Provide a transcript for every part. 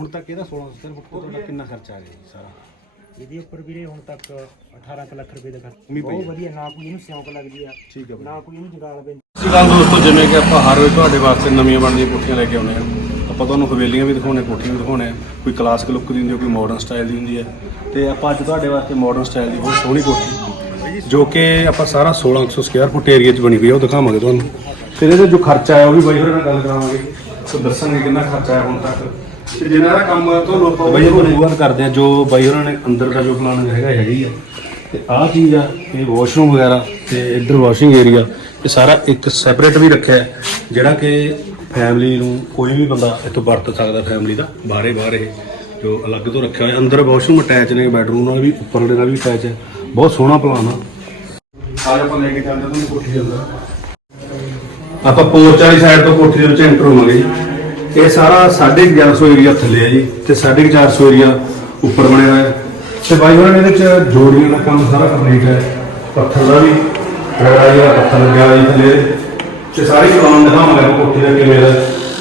ਹੁਣ ਤੱਕ ਇਹਦਾ 16 ਸਕੁਅਰ ਫੁੱਟ ਤੋਂ ਤੁਹਾਡਾ ਕਿੰਨਾ ਖਰਚਾ ਆ ਗਿਆ ਜੀ ਸਾਰਾ? ਇਹਦੇ ਉੱਪਰ ਵੀਰੇ ਹੁਣ ਤੱਕ 18 ਕੁ ਲੱਖ ਰੁਪਏ ਦਾ ਖਰਚ। ਪਈ ਬਹੁਤ ਹੈ। ਵਧੀਆ ਨਾ ਕੋਈ ਇਹਨੂੰ ਸਿਉਂਕ ਲੱਗਦੀ ਆ ਠੀਕ ਹੈ ਨਾ ਕੋਈ ਇਹਨੂੰ ਜਗਾਲ ਪੈਂਦੀ। ਸਤਿ ਸ਼੍ਰੀ ਅਕਾਲ ਦੋਸਤੋ ਜਿਵੇਂ ਕਿ ਆਪਾਂ ਹਰ ਰੋਜ਼ ਤੁਹਾਡੇ ਵਾਸਤੇ ਨਵੀਆਂ ਬਣਦੀਆਂ ਕੋਠੀਆਂ ਲੈ ਕੇ ਆਉਂਦੇ ਆ ਆਪਾਂ ਤੁਹਾਨੂੰ ਹਵੇਲੀਆਂ ਵੀ ਦਿਖਾਉਣੇ ਕੋਠੀਆਂ ਵੀ ਦਿਖਾਉਣੇ ਆ ਕੋਈ ਕਲਾਸਿਕ ਲੁੱਕ ਦੀ ਹੁੰਦੀ ਹੈ ਕੋਈ ਮਾਡਰਨ ਸਟਾਈਲ ਦੀ ਹੁੰਦੀ ਹੈ। ਤੇ ਆਪਾਂ ਅੱਜ ਤੁਹਾਡੇ ਵਾਸਤੇ ਮਾਡਰਨ ਸਟਾਈਲ ਦੀ ਬਹੁਤ ਸੋਹਣੀ ਕੋਠੀ ਜੋ ਕਿ ਆਪਾਂ ਸਾਰਾ 1600 ਸਕੁਅਰ ਫੁੱਟ ਏਰੀਆ 'ਚ ਬਣੀ ਹੋਈ ਹੈ ਉਹ ਦਿਖਾਵਾਂਗੇ ਤੁਹਾਨੂੰ। ਤੇ ਇਹਦੇ ਜੋ ਖਰਚਾ ਆਇਆ ਉਹ ਵੀ ਬਾਈ ਹੋਰਾਂ ਨਾਲ ਗੱਲ ਕਰਾਵਾਂਗੇ। ਸੋ ਦੱਸਾਂਗੇ ਕਿੰਨਾ ਖਰਚਾ ਆਇਆ ਹੁਣ ਤੱਕ। ਤੇ ਜਿਹਨਾਂ ਦਾ ਕੰਮ ਤੁਹਾਨੂੰ ਆਪਾਂ ਬਾਈ ਹੋਰਾਂ ਨੂੰ ਕਰਦੇ ਆ ਜੋ ਬਾਈ ਹੋਰਾਂ ਨੇ ਅੰਦਰ ਦਾ ਜੋ ਪਲਾਨ ਹੈਗਾ ਹੈਗੀ ਆ। ਤੇ ਆਹ ਚੀਜ਼ ਆ ਇਹ ਵਾਸ਼ਰੂਮ ਵਗੈਰਾ ਤੇ ਇੱਧਰ ਵਾਸ਼ਿੰਗ ਏਰੀਆ ਇਹ ਸਾਰਾ ਇੱਕ ਸੈਪਰੇਟ ਵੀ ਰੱਖਿਆ ਹੈ ਜਿਹੜਾ ਕਿ ਫੈਮਿਲੀ ਨੂੰ ਕੋਈ ਵੀ ਬੰਦਾ ਇੱਥੋਂ ਵਰਤ ਸਕਦਾ ਫੈਮਿਲੀ ਦਾ ਬਾਹਰੇ ਬਾਹਰੇ ਜੋ ਅਲੱਗ ਤੋਂ ਰੱਖਿਆ ਹੋਇਆ। ਅੰਦਰ ਵਾਸ਼ਰੂਮ ਅਟੈਚ ਨੇ ਬੈਡਰੂਮ ਨਾਲ ਵੀ ਉੱਪਰਲੇ ਨਾਲ ਵੀ ਅਟੈਚ ਹੈ। ਬਹੁਤ ਸੋਹਣਾ ਪਲਾਨ ਆ। ਅੱਜ ਆਪਾਂ ਲੈ ਕੇ ਚੱਲਦੇ ਤੁਹਾਨੂੰ ਕੋਠੀ ਦੇ ਅੰਦਰ। ਆਪਾਂ ਪੋਰਚ ਵਾਲੀ ਸਾਈਡ ਤੋਂ ਕੋਠੀ ਦੇ ਵਿੱਚ ਐਂਟਰ ਹੋਵਾਂਗੇ ਜੀ। ਇਹ ਸਾਰਾ 1150 ਏਰੀਆ ਥੱਲੇ ਹੈ ਜੀ ਤੇ 450 ਏਰੀਆ ਉੱਪਰ ਬਣਿਆ ਹੋਇਆ ਹੈ। ਤੇ ਬਾਈ ਹੋਰਾਂ ਇਹਦੇ ਚ ਜੋੜੀਆਂ ਦਾ ਕੰਮ ਸਾਰਾ ਕੰਪਲੀਟ ਹੈ। ਪੱਥਰ ਦਾ ਵੀ ਰਗੜਾ ਜਿਹੜਾ ਪੱਥਰ ਲੱਗਿਆ ਹੋਇਆ ਜੀ ਥੱਲੇ। ਤੇ ਸਾਰੀ ਪਲਾਨ ਦਿਖਾਵਾਂਗੇ ਕੋਠੀ ਦਾ ਕਿਵੇਂ ਦਾ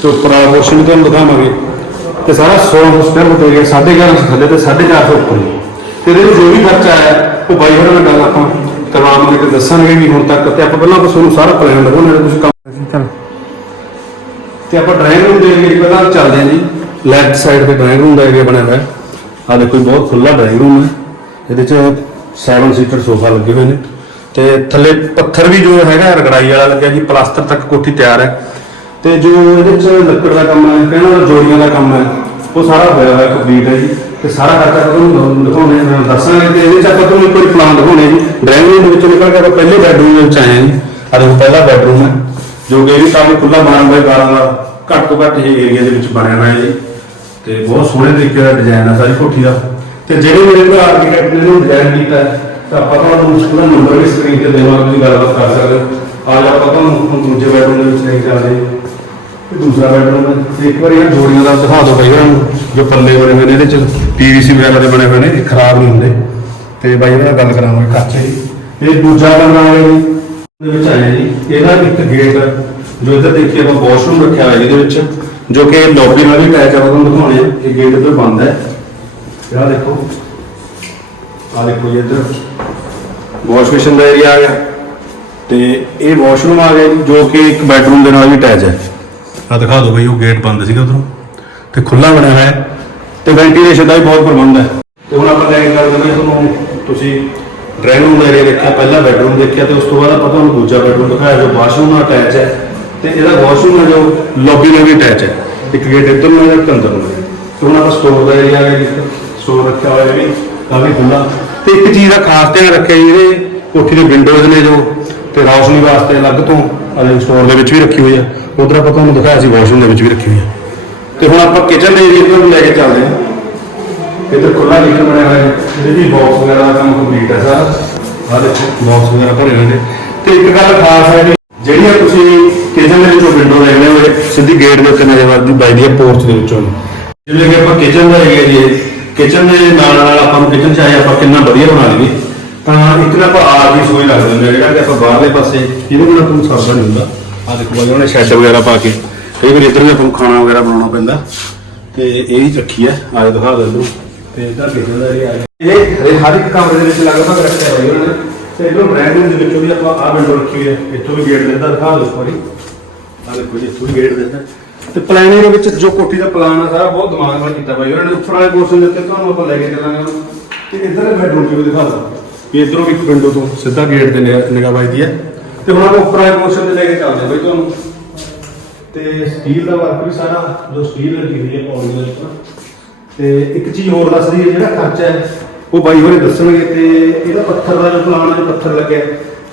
ਤੇ ਉੱਪਰ ਵਾਲਾ ਪੋਰਸ਼ਨ ਵੀ ਤੁਹਾਨੂੰ ਦਿਖਾਵਾਂਗੇ। ਤੇ ਸਾਰਾ 16 ਸਕੁਅਰ ਫੁੱਟ ਏਰੀਆ 1150 ਥੱਲੇ ਤੇ 450 ਉੱਪਰ। ਜੀ ਤੇ ਇਹਦੇ ਵਿੱਚ ਜੋ ਵੀ ਖਰਚਾ ਆਇਆ, ਉਹ ਬਾਈ ਹੋਰਾਂ ਨਾਲ ਗੱਲ ਆਪਾਂ ਕਰਵਾਵਾਂਗੇ ਤੇ ਦੱਸਾਂਗੇ ਵੀ ਹੁਣ ਤੱਕ। ਤੇ ਆਪਾਂ ਪਹਿਲਾਂ ਬਸ ਉਹਨੂੰ ਸਾਰਾ ਪਲਾਨ ਦਿਖਾਉਣਾ ਤੁਸੀਂ ਕੰਮ ਚਲ। ਤੇ ਆਪਾਂ ਡਰਾਇੰਗ ਰੂਮ ਦੇ ਏਰੀਏ ਪਹਿਲਾਂ ਚੱਲਦੇ ਹਾਂ ਜੀ। ਲੈਫਟ ਸਾਈਡ ਤੇ ਡਰਾਇੰਗ ਰੂਮ ਦਾ ਏਰੀਆ ਬਣਿਆ ਹੋਇਆ। ਹੈ ਆ ਦੇਖੋ ਜੀ, ਬਹੁਤ ਖੁੱਲਾ ਡਰਾਇੰਗ ਰੂਮ ਹੈ। ਇਹਦੇ ਚ 7 ਸੀਟਰ ਸੋਫਾ ਲੱਗੇ ਹੋਏ ਨੇ। ਤੇ ਥੱਲੇ ਪੱਥਰ ਵੀ ਜੋ ਹੈਗਾ ਰਗੜਾਈ ਵਾਲਾ ਲੱਗਿਆ ਜੀ ਪਲਾਸਟਰ ਤੱਕ ਕੋਠੀ ਤਿਆਰ ਹੈ। ਤੇ ਜੋ ਇਹਦੇ ਚ ਲੱਕੜ ਦਾ ਕੰਮ ਹੈ ਕਹਿਣਾ ਜੋੜੀਆਂ ਦਾ ਕੰਮ ਹੈ ਉਹ ਸਾਰਾ ਹੋਇਆ ਹੋਇਆ ਕੰਪਲੀਟ ਹੈ ਜੀ। ਤੇ ਸਾਰਾ ਖਰਚਾ ਤੁਹਾਨੂੰ ਦਿਖਾਉਣੇ ਆ, ਦੱਸਾਂਗੇ। ਤੇ ਇਹਦੇ ਚ ਆਪਾਂ ਤੁਹਾਨੂੰ ਇੱਕ ਵਾਰੀ ਪਲਾਨ ਦਿਖਾਉਣੇ ਜੀ। ਡਰਾਇੰਗ ਰੂਮ ਦੇ ਵਿੱਚੋਂ ਨਿਕਲ ਕੇ ਆਪਾਂ ਪਹਿਲੇ ਬੈਡਰੂਮ ਦੇ ਵਿੱਚ ਆਏ ਹਾਂ ਜੀ। ਆ ਦੇਖੋ ਪਹਿਲਾ ਬੈਡਰੂਮ ਹੈ। ਜੋ ਕਿ ਇਹ ਵੀ ਕਾਫੀ ਖੁੱਲਾ 12 ਬਾਈ 12 ਦਾ ਘੱਟ ਤੋਂ ਘੱਟ ਇਹ ਏਰੀਆ ਦੇ ਵਿੱਚ ਬਣਿਆ ਹੋਇਆ ਹੈ ਜੀ। ਤੇ ਬਹੁਤ ਸੋਹਣੇ ਤਰੀਕੇ ਦਾ ਡਿਜ਼ਾਈਨ ਹੈ ਸਾਰੀ ਕੋਠੀ ਦਾ। ਤੇ ਜਿਹੜੇ ਮੇਰੇ ਭਰਾ ਆਰਕੀਟੈਕਟ ਨੇ ਇਹਨੂੰ ਡਿਜ਼ਾਈਨ ਕੀਤਾ ਤਾਂ ਆਪਾਂ ਤੁਹਾਨੂੰ ਉਹਦਾ ਨੰਬਰ ਵੀ ਸਕਰੀਨ ਤੇ ਦੇਵਾਂਗੇ, ਤੁਸੀਂ ਗੱਲਬਾਤ ਕਰ ਸਕਦੇ ਹੋ। ਅੱਜ ਆਪਾਂ ਤੁਹਾਨੂੰ ਦੂਜੇ ਬੈਡਰੂਮ ਦੇ ਵਿੱਚ ਲੈ ਕੇ ਚੱਲਦੇ ਤੇ ਦੂਸਰਾ ਬੈਡਰੂਮ ਹੈ। ਇੱਕ ਵਾਰੀ ਇਹ ਜੋੜੀਆਂ ਦਾ ਦਿਖਾ ਦਿਓ ਬਾਈ ਉਹਨਾਂ ਨੂੰ, ਜੋ ਪੱਲੇ ਬਣੇ ਹੋਏ ਨੇ ਇਹਦੇ ਚ। ਪੀਵੀਸੀ ਵਗੈਰਾ ਦੇ ਬਣੇ ਹੋਏ ਨੇ, ਇਹ ਖਰਾਬ ਨਹੀਂ ਹੁੰਦੇ। ਤੇ ਬਾਈ ਹੋਰਾਂ ਨਾਲ ਗੱਲ ਕਰਾਂਗੇ ਕੱਚੇ ਦੀ ਇਹ ਦੂਜਾ ਕਮਰਾ ਹੈ ਜੀ। ਦੇ ਵਿੱਚ ਆਇਆ ਜੀ। ਇਹਦਾ ਇੱਕ ਗੇਟ ਜੋ ਇੱਧਰ ਦੇਖੀਏ ਆਪਾਂ ਵਾਸ਼ਰੂਮ ਰੱਖਿਆ ਹੋਇਆ ਇਹਦੇ ਵਿੱਚ ਜੋ ਕਿ ਲੌਬੀ ਨਾਲ ਵੀ ਅਟੈਚ ਆ ਤੁਹਾਨੂੰ ਦਿਖਾਉਣੇ ਆ। ਇਹ ਗੇਟ ਤੇ ਬੰਦ ਹੈ ਇਹ ਦੇਖੋ। ਆ ਦੇਖੋ ਇੱਧਰ। ਵਾਸ਼ ਬੇਸਿਨ ਦਾ ਏਰੀਆ ਆ ਗਿਆ। ਤੇ ਇਹ ਵਾਸ਼ਰੂਮ ਆ ਗਿਆ ਜੀ ਜੋ ਕਿ ਇੱਕ ਬੈਡਰੂਮ ਦੇ ਨਾਲ ਵੀ ਅਟੈਚ ਹੈ ਆ ਦਿਖਾ ਦਿਓ ਬਈ ਉਹ ਗੇਟ ਬੰਦ ਸੀਗਾ ਉਧਰੋਂ। ਤੇ ਖੁੱਲਾ ਬਣਿਆ ਹੋਇਆ ਤੇ ਵੈਂਟੀਲੇਸ਼ਨ ਦਾ ਵੀ ਬਹੁਤ ਪ੍ਰਬੰਧ ਹੈ। ਤੇ ਹੁਣ ਆਪਾਂ ਲੈ ਕੇ ਚੱਲਦੇ ਹਾਂ ਤੁਹਾਨੂੰ ਤੁਸੀਂ ਡਰਾਇੰਗ ਰੂਮ ਦਾ ਏਰੀਆ ਦੇਖਿਆ ਪਹਿਲਾ ਬੈਡਰੂਮ ਦੇਖਿਆ ਤੇ ਉਸ ਤੋਂ ਬਾਅਦ ਆਪਾਂ ਤੁਹਾਨੂੰ ਦੂਜਾ ਬੈਡਰੂਮ ਦਿਖਾਇਆ ਜੋ ਵਾਸ਼ਰੂਮ ਨਾਲ ਅਟੈਚ ਹੈ ਤੇ ਇਹਦਾ ਵਾਸ਼ਰੂਮ ਹੈ ਜੋ ਲੌਬੀ ਨਾਲ ਵੀ ਅਟੈਚ ਹੈ। ਇੱਕ ਗੇਟ ਇੱਧਰ ਨੂੰ ਹੈ, ਇੱਕ ਅੰਦਰ ਨੂੰ ਹੈ। ਤੇ ਹੁਣ ਆਪਾਂ ਸਟੋਰ ਦਾ ਏਰੀਆ ਆ ਗਿਆ ਸਟੋਰ ਰੱਖਿਆ ਹੋਇਆ ਵੀ ਕਾਫੀ ਖੁੱਲਾ ਤੇ ਇੱਕ ਚੀਜ਼ ਦਾ ਖਾਸ ਧਿਆਨ ਰੱਖਿਆ ਜੀ ਇਹਦੇ, ਕੋਠੀ ਦੇ ਵਿੰਡੋਜ਼ ਨੇ ਜੋ, ਤੇ ਰੌਸ਼ਨੀ ਵਾਸਤੇ ਅਲੱਗ ਤੋਂ ਅਲੱਗ ਸਟੋਰ ਦੇ ਵਿੱਚ ਵੀ ਰੱਖੀ ਹੋਈ ਹੈ। ਉਧਰ ਆਪਾਂ ਤੁਹਾਨੂੰ ਦਿਖਾਇਆ ਸੀ ਵਾਸ਼ਰੂਮ ਦੇ ਵਿੱਚ ਵੀ ਰੱਖੀ ਹੋਈ ਹੈ। ਤੇ ਹੁਣ ਆਪਾਂ ਕਿਚਨ ਦੇ ਏਰੀਆ ਨੂੰ ਲੈ ਕੇ ਚੱਲਦੇ ਹਾਂ। ਇੱਧਰ ਖੁੱਲਾ ਕਿਚਨ ਬਣਿਆ ਹੋਇਆ ਹੈ। ਇਹਦੀ ਬਾਕਸ ਵਗੈਰਾ ਦਾ ਕੰਮ ਕੰਪਲੀਟ ਹੈ ਸਾਰਾ। ਆਹ ਦੇਖੋ ਬਾਕਸ ਵਗੈਰਾ ਭਰੇ ਹੋਏ ਨੇ। ਤੇ ਇੱਕ ਗੱਲ ਖਾਸ ਹੈ ਵੀ ਜਿਹੜੀਆਂ ਤੁਸੀਂ ਕਿਚਨ ਦੇ ਵਿੱਚੋਂ ਵਿੰਡੋ ਦੇਖਦੇ ਹੋ ਸਿੱਧੀ ਗੇਟ ਦੇ ਉੱਤੇ ਨਜ਼ਰ ਵੱਜਦੀ ਵੱਜਦੀ ਹੈ ਪੋਰਚ ਦੇ ਵਿੱਚੋਂ। ਜਿਵੇਂ ਕਿ ਆਪਾਂ ਕਿਚਨ ਦਾ ਏਰੀਆ ਜੀ ਕਿਚਨ ਦੇ ਨਾਲ ਨਾਲ ਆਪਾਂ ਨੂੰ ਕਿਚਨ ਚਾਹੇ ਆਪਾਂ ਕਿੰਨਾ ਵਧੀਆ ਬਣਾ ਲਈਏ, ਤਾਂ ਇੱਕ ਨਾ ਆਪਾਂ ਆਰ ਦੀ ਸੋਈ ਲੱਗ ਦਿੰਦੇ ਜਿਹੜਾ ਕਿ ਆਪਾਂ ਬਾਹਰਲੇ ਪਾਸੇ ਇਹਦੇ ਨਾਲ ਤੁਹਾਨੂੰ ਸਰਦਾ ਨਹੀਂ ਹੁੰਦਾ। ਆ ਦੇਖੋ ਬਾਈ, ਉਹਨੇ ਸ਼ੈੱਡ ਵਗੈਰਾ ਪਾ ਕੇ। ਕਈ ਵਾਰ ਇੱਧਰ ਵੀ ਆਪਾਂ ਨੂੰ ਖਾਣਾ ਵਗੈਰਾ ਬਣਾਉਣਾ ਪੈਂਦਾ। ਤੇ ਇਹ ਹੀ ਰੱਖੀ ਹੈ ਆਜ ਦਿਖਾ ਦਿੰਦਾ। ਤੇ ਇੱਧਰ ਕਿਚਨ ਦਾ ਏਰੀਆ ਇਹ ਇਹ ਹਰ ਇੱਕ ਕਮਰੇ ਦੇ ਵਿੱਚ ਲਗਭਗ ਰੱਖਿਆ ਹੋਇਆ ਉਹਨਾਂ ਨੇ। ਤੇ ਇਧਰੋਂ ਡਰਾਇੰਗ ਰੂਮ ਦੇ ਵਿੱਚੋਂ ਵੀ ਆਪਾਂ ਆਹ ਵਿੰਡੋ ਰੱਖੀ ਹੋਈ ਹੈ। ਇੱਥੋਂ ਵੀ ਗੇਟ ਦਿੰਦਾ ਦਿਖਾ ਦਿਓ ਇੱਕ ਵਾਰੀ। ਆ ਦੇਖੋ ਜੀ, ਇੱਥੋਂ ਵੀ ਗੇਟ ਦਿੰਦਾ ਤੇ ਪਲਾਨਿੰਗ ਦੇ ਵਿੱਚ ਜੋ ਕੋਠੀ ਦਾ ਪਲਾਨ ਆ, ਸਾਰਾ ਬਹੁਤ ਦਿਮਾਗ ਨਾਲ ਕੀਤਾ ਬਾਈ ਉਹਨਾਂ ਨੇ ਉੱਪਰ ਵਾਲੇ ਪੋਰਸ਼ਨ ਦੇ ਉੱਤੇ ਤੁਹਾਨੂੰ ਆਪਾਂ ਲੈ ਕੇ ਚੱਲਾਂਗੇ ਉਹਨੂੰ। ਤੇ ਇੱਧਰਲੇ ਬੈਡਰੂਮ ਵੀ ਦਿਖਾ ਦਿਓ। ਵੀ ਇੱਧਰੋਂ ਵੀ ਇੱਕ ਵਿੰਡੋ ਤੋਂ ਸਿੱਧਾ ਗੇਟ ਤੇ ਨਿਗਾਹ ਵੱਜਦੀ ਹੈ। ਤੇ ਹੁਣ ਆਪਾਂ ਉੱਪਰ ਵਾਲੇ ਪੋਰਸ਼ਨ ਤੇ ਲੈ ਕੇ ਚੱਲਦੇ ਹਾਂ ਬਾਈ ਤੁਹਾਨੂੰ। ਤੇ ਸਟੀਲ ਦਾ ਵਰਕ ਵੀ ਸਾਰਾ, ਜੋ ਸਟੀਲ ਲੱਗੀ ਹੋਈ ਹੈ ਪੌੜੀ ਦੇ ਉੱਪਰ ਤੇ ਇੱਕ ਚੀਜ਼ ਹੋਰ ਦੱਸਦੀ ਹੈ ਜਿਹੜਾ ਖਰਚਾ ਹੈ, ਉਹ ਬਾਈ ਹੋਰੇ ਦੱਸਣਗੇ ਤੇ ਇਹਦਾ ਪੱਥਰ ਦਾ ਜੋ ਪਲਾਨ ਜੋ ਪੱਥਰ ਲੱਗਿਆ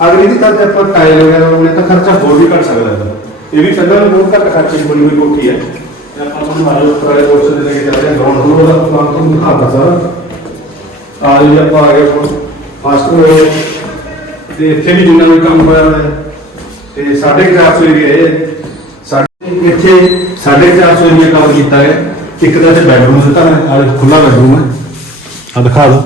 ਅਗਰ ਇਹਦੀ ਖਰਚਾ ਆਪਾਂ ਟਾਇਲ ਵਗੈਰਾ ਲਾਉਣੇ ਤਾਂ ਖਰਚਾ ਹੋਰ ਵੀ ਘਟ ਸਕਦਾ ਹੈ। ਇਹ ਵੀ ਪਹਿਲਾਂ ਵੀ ਬਹੁਤ ਘੱਟ ਖਰਚੇ 'ਚ ਬਣੀ ਹੋਈ ਕੋਠੀ ਹੈ। ਤੇ ਆਪਾਂ ਤੁਹਾਨੂੰ ਮਾਰੇ ਉੱਪਰ ਵਾਲੇ ਕੋਰਸ ਦੇ ਲੈ ਕੇ ਚੱਲਦੇ ਹਾਂ ਗਰਾਊਂਡ ਫਲੋਰ ਦਾ ਪਲਾਨ ਤੁਹਾਨੂੰ ਦਿਖਾਉਂਦਾ ਸਾਰਾ। ਆ ਜੀ, ਆਪਾਂ ਆ ਗਏ ਫਸਟ ਫਲੋਰ ਤੇ ਇੱਥੇ ਵੀ ਜਿੰਨਾ ਵੀ ਕੰਮ ਹੋਇਆ ਹੋਇਆ ਤੇ ਸਾਢੇ ਕੁ ਸੌ ਏਰੀਆ ਇਹ ਸਾਡੇ ਇੱਥੇ ਸਾਢੇ ਕੁ ਚਾਰ ਸੌ ਏਰੀਆ ਕਵਰ ਕੀਤਾ ਹੈ। ਇੱਕ ਤਾਂ ਤੇ ਬੈਡਰੂਮ ਦਿੱਤਾ ਮੈਂ ਆ ਖੁੱਲਾ ਬੈਡਰੂਮ ਹੈ। ਆ ਦਿਖਾ ਦੋ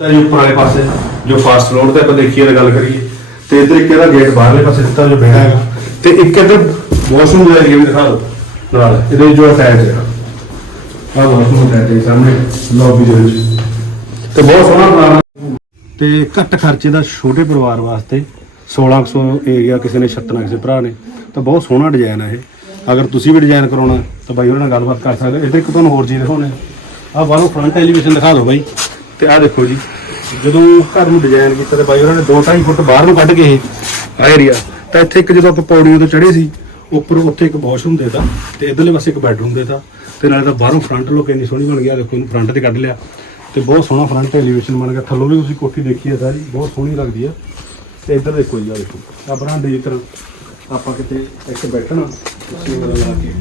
ਤਾਂ ਜੀ ਉੱਪਰ ਵਾਲੇ ਪਾਸੇ, ਜੋ ਫਾਸਟ ਫਲੋਰ ਤੇ ਆਪਾਂ ਦੇਖੀਏ ਤਾਂ ਗੱਲ ਕਰੀਏ, ਤੇ ਇਧਰ ਇੱਕ ਇਹਦਾ ਗੇਟ ਬਾਹਰਲੇ ਪਾਸੇ ਦਿੱਤਾ ਜੋ ਬਹਿਣਾ ਹੈਗਾ। ਤੇ ਇੱਕ ਇਧਰ ਵਾਸ਼ਰੂਮ ਦਾ ਏਰੀਆ ਵੀ ਦਿਖਾ ਦਿਓ, ਨਾਲ। ਇਹਦੇ ਜੋ ਅਟੈਚ ਹੈ। ਆਹ ਵਾਸ਼ਰੂਮ ਅਟੈਚ ਹੈ ਸਾਹਮਣੇ ਲੌਬੀ ਦੇ ਵਿੱਚ। ਤੇ ਬਹੁਤ ਸੋਹਣਾ ਪਲਾਨ ਤੇ ਘੱਟ ਖਰਚੇ ਦਾ ਛੋਟੇ ਪਰਿਵਾਰ ਵਾਸਤੇ 1600 ਏਰੀਆ ਕਿਸੇ ਨੇ ਛੱਤਣਾ ਕਿਸੇ ਭਰਾ ਨੇ, ਤਾਂ ਬਹੁਤ ਸੋਹਣਾ ਡਿਜ਼ਾਈਨ ਹੈ ਇਹ। ਅਗਰ ਤੁਸੀਂ ਵੀ ਡਿਜ਼ਾਈਨ ਕਰਾਉਣਾ ਤਾਂ ਬਾਈ ਉਹਨਾਂ ਨਾਲ ਗੱਲਬਾਤ ਕਰ ਸਕਦੇ ਹੋ। ਇਹਦੇ ਇੱਕ ਤੁਹਾਨੂੰ ਹੋਰ ਚੀਜ਼ ਦਿਖਾਉਣੇ ਆ। ਬਾਹਰੋਂ ਫਰੰਟ ਐਲੀਵੇਸ਼ਨ ਦਿਖਾ ਦਿਓ ਬਾਈ। ਤੇ ਆਹ ਦੇਖੋ ਜੀ, ਜਦੋਂ ਘਰ ਨੂੰ ਡਿਜ਼ਾਈਨ ਕੀਤਾ ਤੇ ਬਾਈ ਉਹਨਾਂ ਨੇ 2.5 ਫੁੱਟ ਬਾਹਰ ਨੂੰ ਕੱਢ ਕੇ ਇਹ ਆ ਏਰੀਆ ਤਾਂ ਇੱਥੇ ਇੱਕ ਜਦੋਂ ਆਪਾਂ ਪੌੜੀਆਂ ਤੋਂ ਚੜੇ ਸੀ, ਉੱਪਰ ਉੱਥੇ ਇੱਕ ਵਾਸ਼ਰੂਮ ਦੇਤਾ ਤੇ ਇਧਰਲੇ ਪਾਸੇ ਇੱਕ ਬੈੱਡਰੂਮ ਦੇਤਾ ਤੇ ਨਾਲੇ ਤਾਂ ਬਾਹਰੋਂ ਫਰੰਟ ਲੁੱਕ ਇੰਨੀ ਸੋਹਣੀ ਬਣ ਗਿਆ ਦੇਖੋ ਇਹਨੂੰ ਫਰੰਟ ਤੇ ਕੱਢ ਲਿਆ। ਤੇ ਬਹੁਤ ਸੋਹਣਾ ਫਰੰਟ ਐਲੀਵੇਸ਼ਨ ਬਣ ਗਿਆ। ਥੱਲੋਂ ਵੀ ਤੁਸੀਂ ਕੋਠੀ ਦੇਖੀ ਹੈ ਸਾਰੀ, ਬਹੁਤ ਸੋਹਣੀ ਲੱਗਦੀ ਹੈ। ਤੇ ਇੱਧਰ ਦੇਖੋ ਜੀ ਆ ਦੇਖੋ ਆਪਣਾ ਬਰਾਂਡੇ ਆਪਾਂ ਕਿਤੇ ਇੱਥੇ ਬੈਠਣਾ। ਕੁਰਸੀ ਵਗੈਰਾ ਲਾ ਕੇ।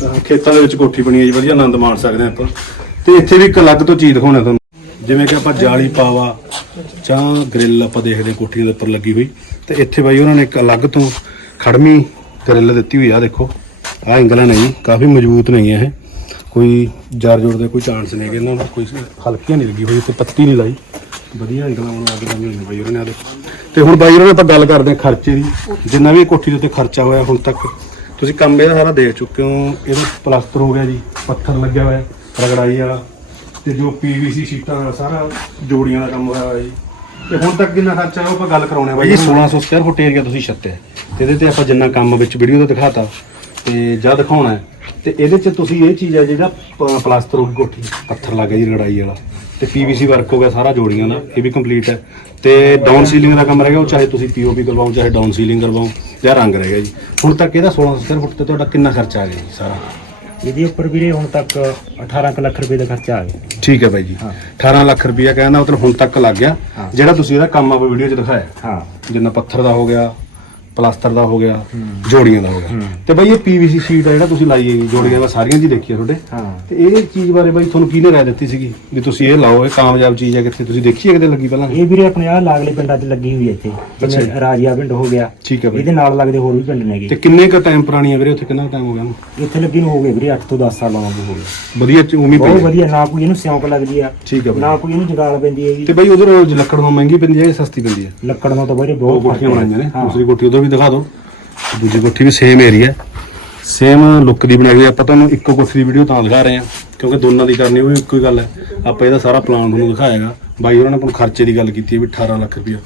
ਤਾਂ ਖੇਤਾਂ ਦੇ ਵਿੱਚ ਕੋਠੀ ਬਣੀ ਹੈ ਜੀ, ਵਧੀਆ ਆਨੰਦ ਮਾਣ ਸਕਦੇ ਹਾਂ ਆਪਾਂ। ਤੇ ਇੱਥੇ ਵੀ ਇੱਕ ਅਲੱਗ ਤੋਂ ਚੀਜ਼ ਦਿਖਾਉਣਾ ਤੁਹਾਨੂੰ। ਜਿਵੇਂ ਕਿ ਆਪਾਂ ਜਾਲੀ ਪਾਵਾ ਜਾਂ ਗ੍ਰਿਲ ਆਪਾਂ ਦੇਖਦੇ ਹਾਂ ਕੋਠੀਆਂ ਦੇ ਉੱਪਰ ਲੱਗੀ ਹੋਈ। ਤੇ ਇੱਥੇ ਬਾਈ ਉਹਨਾਂ ਨੇ ਇੱਕ ਅਲੱਗ ਤੋਂ ਖੜਮੀ ਗ੍ਰਿਲ ਦਿੱਤੀ ਹੋਈ ਆ, ਦੇਖੋ। ਆ ਇੰਗਲਾਂ ਜੀ, ਕਾਫੀ ਮਜ਼ਬੂਤ ਨਹੀਂ ਹੈ ਇਹ। ਕੋਈ ਜਰ ਜੋੜ ਦੇ ਕੋਈ ਚਾਂਸ ਨਹੀਂ ਕਿ ਇਹਨਾਂ ਨੂੰ, ਕੋਈ ਹਲਕੀਆਂ ਨਹੀਂ ਲੱਗੀ ਹੋਈ ਤੇ ਪੱਤੀ ਨਹੀਂ ਲਾਈ। ਵਧੀਆ ਇੰਗਲਾਂ ਬਣਾ ਕੇ ਲਾਈਆਂ ਹੋਈਆਂ ਬਾਈ ਉਹਨਾਂ ਨੇ ਆਹ ਦੇਖੋ। ਤੇ ਹੁਣ ਬਾਈ ਉਹਨਾਂ ਨੇ ਆਪਾਂ ਗੱਲ ਕਰਦੇ ਹਾਂ ਖਰਚੇ ਦੀ। ਜਿੰਨਾ ਵੀ ਕੋਠੀ ਦੇ ਉੱਤੇ ਖਰਚਾ ਹੋਇਆ ਹੁਣ ਤੱਕ, ਤੁਸੀਂ ਕੰਮ ਇਹਦਾ ਸਾਰਾ ਦੇਖ ਚੁੱਕੇ ਹੋ। ਇਹਦਾ ਪਲਾਸਟਰ ਹੋ ਗਿਆ ਜੀ, ਪੱਥਰ ਲੱਗਿਆ ਹੋਇਆ, ਰਗੜਾਈ ਵਾਲਾ। ਤੇ ਜੋ ਪੀਵੀਸੀ ਸ਼ੀਟਾਂ ਨਾਲ ਸਾਰਾ ਜੋੜੀਆਂ ਦਾ ਕੰਮ ਹੋਇਆ ਹੋਇਆ ਜੀ। ਤੇ ਹੁਣ ਤੱਕ ਕਿੰਨਾ ਖਰਚਾ ਉਹ ਆਪਾਂ ਗੱਲ ਕਰਾਉਣੇ ਬਾਈ। ਜੀ 1600 ਸਕੁਅਰ ਫੁੱਟ ਏਰੀਆ ਤੁਸੀਂ ਛੱਤਿਆ। ਤੇ ਇਹਦੇ ਤੇ ਆਪਾਂ ਜਿੰਨਾ ਕੰਮ ਵਿੱਚ ਵੀਡੀਓ ਦਾ ਦਿਖਾਤਾ। ਤੇ ਜਾਂ ਦਿਖਾਉਣਾ ਤੇ ਇਹਦੇ ਚ ਤੁਸੀਂ ਇਹ ਚੀਜ਼ ਹੈ ਜਿਹੜਾ ਪ- ਪਲਾਸਟਰ ਹੋ ਗਈ ਕੋਠੀ ਪੱਥਰ ਲੱਗਾ ਜੀ ਰੜਾਈ ਵਾਲਾ। ਤੇ ਪੀਵੀਸੀ ਵਰਕ ਹੋ ਗਿਆ ਸਾਰਾ ਜੋੜੀਆਂ ਦਾ ਇਹ ਵੀ ਕੰਪਲੀਟ ਹੈ। ਤੇ ਡਾਊਨ ਸੀਲਿੰਗ ਦਾ ਕੰਮ ਰਹਿ ਗਿਆ ਉਹ ਚਾਹੇ ਤੁਸੀਂ ਪੀਓਪੀ ਕਰਵਾਓ ਚਾਹੇ ਡਾਊਨ ਸੀਲਿੰਗ ਕਰਵਾਓ ਜਾਂ ਰੰਗ ਰਹਿ ਗਿਆ ਜੀ। ਹੁਣ ਤੱਕ ਇਹਦਾ 1600 ਸਕੁਅਰ ਫੁੱਟ ਤੇ ਤੁਹਾਡਾ ਕਿੰਨਾ ਖਰਚਾ ਆ ਗਿਆ ਜੀ ਸਾਰਾ? ਇਹਦੇ ਉੱਪਰ ਵੀਰੇ ਹੁਣ ਤੱਕ 18 ਕੁ ਲੱਖ ਰੁਪਏ ਦਾ ਖਰਚਾ ਆ ਗਿਆ। ਠੀਕ ਹੈ ਬਾਈ ਜੀ। ਹਾਂ। 18 ਲੱਖ ਰੁਪਇਆ ਕਹਿੰਦਾ ਮਤਲਬ ਹੁਣ ਤੱਕ ਲੱਗ ਗਿਆ। ਜਿਹੜਾ ਤੁਸੀਂ ਇਹਦਾ ਕੰਮ ਆਪਾਂ ਵੀਡੀਓ 'ਚ ਦਿਖਾਇਆ। ਹਾਂ। ਜਿੰਨਾ ਪੱਥਰ ਦਾ ਹੋ ਗਿਆ ਪਲਾਸਟਰ ਦਾ ਹੋ ਗਿਆ ਜੋੜੀਆਂ ਦਾ ਹੋ ਗਿਆ। ਤੇ ਬਾਈ ਇਹ ਪੀਵੀਸੀ ਸ਼ੀਟ ਆ ਜਿਹੜਾ ਤੁਸੀਂ ਲਾਈ ਹੈ ਜੋੜੀਆਂ ਦਾ ਸਾਰੀਆਂ ਜੀ ਦੇਖੀਆਂ ਤੁਹਾਡੇ। ਹਾਂ। ਤੇ ਇਹ ਚੀਜ਼ ਬਾਰੇ ਬਾਈ ਤੁਹਾਨੂੰ ਕਿਹਨੇ ਰਾਏ ਦਿੱਤੀ ਸੀਗੀ? ਵੀ ਤੁਸੀਂ ਇਹ ਲਾਓ ਇਹ ਕਾਮਯਾਬ ਚੀਜ਼ ਹੈ ਕਿੱਥੇ? ਤੁਸੀਂ ਦੇਖੀ ਹੈ ਕਿਤੇ ਲੱਗੀ ਪਹਿਲਾਂ? ਇਹ ਵੀਰੇ ਆਪਣੇ ਆ ਲਾਗਲੇ ਪਿੰਡਾਂ 'ਚ ਲੱਗੀ ਹੋਈ ਹੈ ਇੱਥੇ। ਜਿਵੇਂ ਰਾਜੀਆ ਪਿੰਡ ਹੋ ਗਿਆ। ਠੀਕ ਹੈ ਬਾਈ। ਇਹਦੇ ਨਾਲ ਲੱਗਦੇ ਹੋਰ ਵੀ ਪਿੰਡ ਨੇਗੇ ਤੇ ਕਿੰਨੇ ਕ ਟਾਈਮ ਪੁਰਾਣੀ ਹੈ ਵੀਰੇ? ਉੱਥੇ ਕਿੰਨਾ ਟਾਈਮ ਹੋ ਗਿਆ ਉਹਨੂੰ? ਇੱਥੇ ਲੱਗੀ ਨੂੰ ਹੋ ਗਏ ਵੀਰੇ 8 ਤੋਂ 10 ਸਾਲਾਂ ਹੋ ਗਏ। ਵਧੀਆ ਚ ਉਮੀ ਬਹੁਤ ਪਈ ਹੈ। ਵਧੀਆ ਨਾ ਕੋਈ ਇਹਨੂੰ ਸਿਉਂਕ ਲੱਗਦੀ ਆ ਠੀਕ ਹੈ ਬਾਈ। ਨਾ ਕੋਈ ਇਹਨੂੰ ਜਗਾਲ ਪੈਂਦੀ ਹੈਗੀ। ਤੇ ਬਾਈ ਉਧਰ ਲੱਕੜ ਨੂੰ ਮਹਿੰਗੀ ਪੈਂਦੀ ਹੈ ਜਾਂ ਸਸਤੀ ਪੈਂਦੀ ਹੈ ਲੱਕੜ ਨਾਲ ਤਾਂ ਦੋ ਬਹੁਤ ਕੋਠੀਆਂ ਹੈ। ਬਣਾਈਆਂ ਨੇ ਹਾਂ। ਦੂਸਰੀ ਕੋਠੀ ਉਧਰ ਵੀ ਦਿਖਾ ਦਿਓ। ਦੂਜੀ ਕੋਠੀ ਵੀ ਸੇਮ ਏਰੀਆ ਸੇਮ ਲੁੱਕ ਦੀ ਬਣਾਈ ਹੋਈ ਆਪਾਂ ਤੁਹਾਨੂੰ ਇੱਕੋ ਕੋਠੀ ਦੀ ਵੀਡੀਓ ਤਾਂ ਦਿਖਾ ਰਹੇ ਹਾਂ, ਕਿਉਂਕਿ ਦੋਨਾਂ ਦੀ ਕਰਨੀ ਉਹ ਵੀ ਇੱਕੋ ਹੀ ਗੱਲ ਹੈ। ਆਪਾਂ ਇਹਦਾ ਸਾਰਾ ਪਲਾਨ ਤੁਹਾਨੂੰ ਦਿਖਾਏਗਾ। ਬਾਈ ਉਹਨਾਂ ਨੇ ਆਪਾਂ ਖਰਚੇ ਦੀ ਗੱਲ ਕੀਤੀ ਹੈ ਵੀ 18 ਲੱਖ ਰੁਪਇਆ।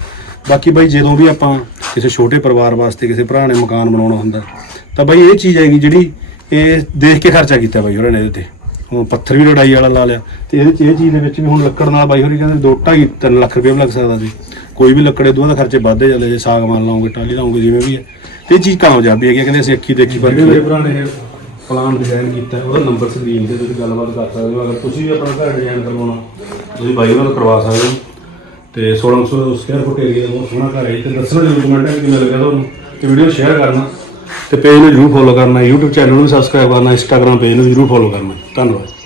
ਬਾਕੀ ਬਾਈ ਜਦੋਂ ਵੀ ਆਪਾਂ ਕਿਸੇ ਛੋਟੇ ਪਰਿਵਾਰ ਵਾਸਤੇ ਕਿਸੇ ਭਰਾ ਨੇ ਮਕਾਨ ਬਣਾਉਣਾ ਹੁੰਦਾ, ਤਾਂ ਬਾਈ ਇਹ ਚੀਜ਼ ਹੈਗੀ ਜਿਹੜੀ ਇਹ ਦੇਖ ਕੇ ਖਰਚਾ ਕੀਤਾ ਬਾਈ ਉਹਨਾਂ ਨੇ ਇਹਦੇ ਤੇ। ਹੁਣ ਪੱਥਰ ਵੀ ਲੜਾਈ ਵਾਲਾ ਲਾ ਲਿਆ। ਤੇ ਇਹਦੇ ਚ ਇਹ ਚੀਜ਼ ਦੇ ਵਿੱਚ ਵੀ ਹੁਣ ਲੱਕੜ ਨਾਲ ਬਾਈ ਹੋਰੀ ਕਹਿੰਦੇ 2.5 3 ਲੱਖ ਰੁਪਏ ਵੀ ਲੱਗ ਸਕਦਾ ਸੀ। ਕੋਈ ਵੀ ਲੱਕੜੇ ਦੋਹਾਂ ਦਾ ਖਰਚੇ ਵੱਧਦੇ ਜਾਂਦੇ ਜੇ ਸਾਗਵਾਨ ਲਾਉਂਗੇ ਟਾਲੀ ਲਾਉਂਗੇ ਜਿਵੇਂ ਵੀ ਹੈ ਤੇ ਇਹ ਚੀਜ਼ ਕਾਮਯਾਬੀ ਹੈਗੀ ਹੈ, ਕਹਿੰਦੇ ਅਸੀਂ ਅੱਖੀ ਦੇਖੀ ਪਰ ਮੇਰੇ ਭਰਾ ਨੇ ਪਲਾਨ ਡਿਜ਼ਾਈਨ ਕੀਤਾ ਉਹਦਾ ਨੰਬਰ ਸਕਰੀਨ ਤੇ ਤੁਸੀਂ ਗੱਲਬਾਤ ਕਰ ਸਕਦੇ ਹੋ। ਅਗਰ ਤੁਸੀਂ ਵੀ ਆਪਣਾ ਘਰ ਡਿਜ਼ਾਈਨ ਕਰਵਾਉਣਾ ਤੁਸੀਂ ਬਾਈ ਨਾਲ ਕਰਵਾ ਸਕਦੇ ਹੋ। ਤੇ 1600 ਸਕੁਅਰ ਫੁੱਟ ਏਰੀਆ ਦਾ ਬਹੁਤ ਸੋਹਣਾ ਘਰ ਹੈ ਜੀ। ਤੇ ਦੱਸਣਾ ਜਰੂਰ ਕਮੈਂਟ ਵਿੱਚ ਕਿਵੇਂ ਲੱਗਿਆ ਤੁਹਾਨੂੰ। ਤੇ ਵੀਡੀਓ ਸ਼ੇਅਰ ਕਰਨਾ। ਤੇ ਪੇਜ ਨੂੰ ਜਰੂਰ ਫੋਲੋ ਕਰਨਾ YouTube ਚੈਨਲ ਨੂੰ ਵੀ ਸਬਸਕ੍ਰਾਈਬ ਕਰਨਾ Instagram ਪੇਜ ਨੂੰ ਜਰੂਰ ਫੋਲੋ ਕਰਨਾ। ਧੰਨਵਾਦ।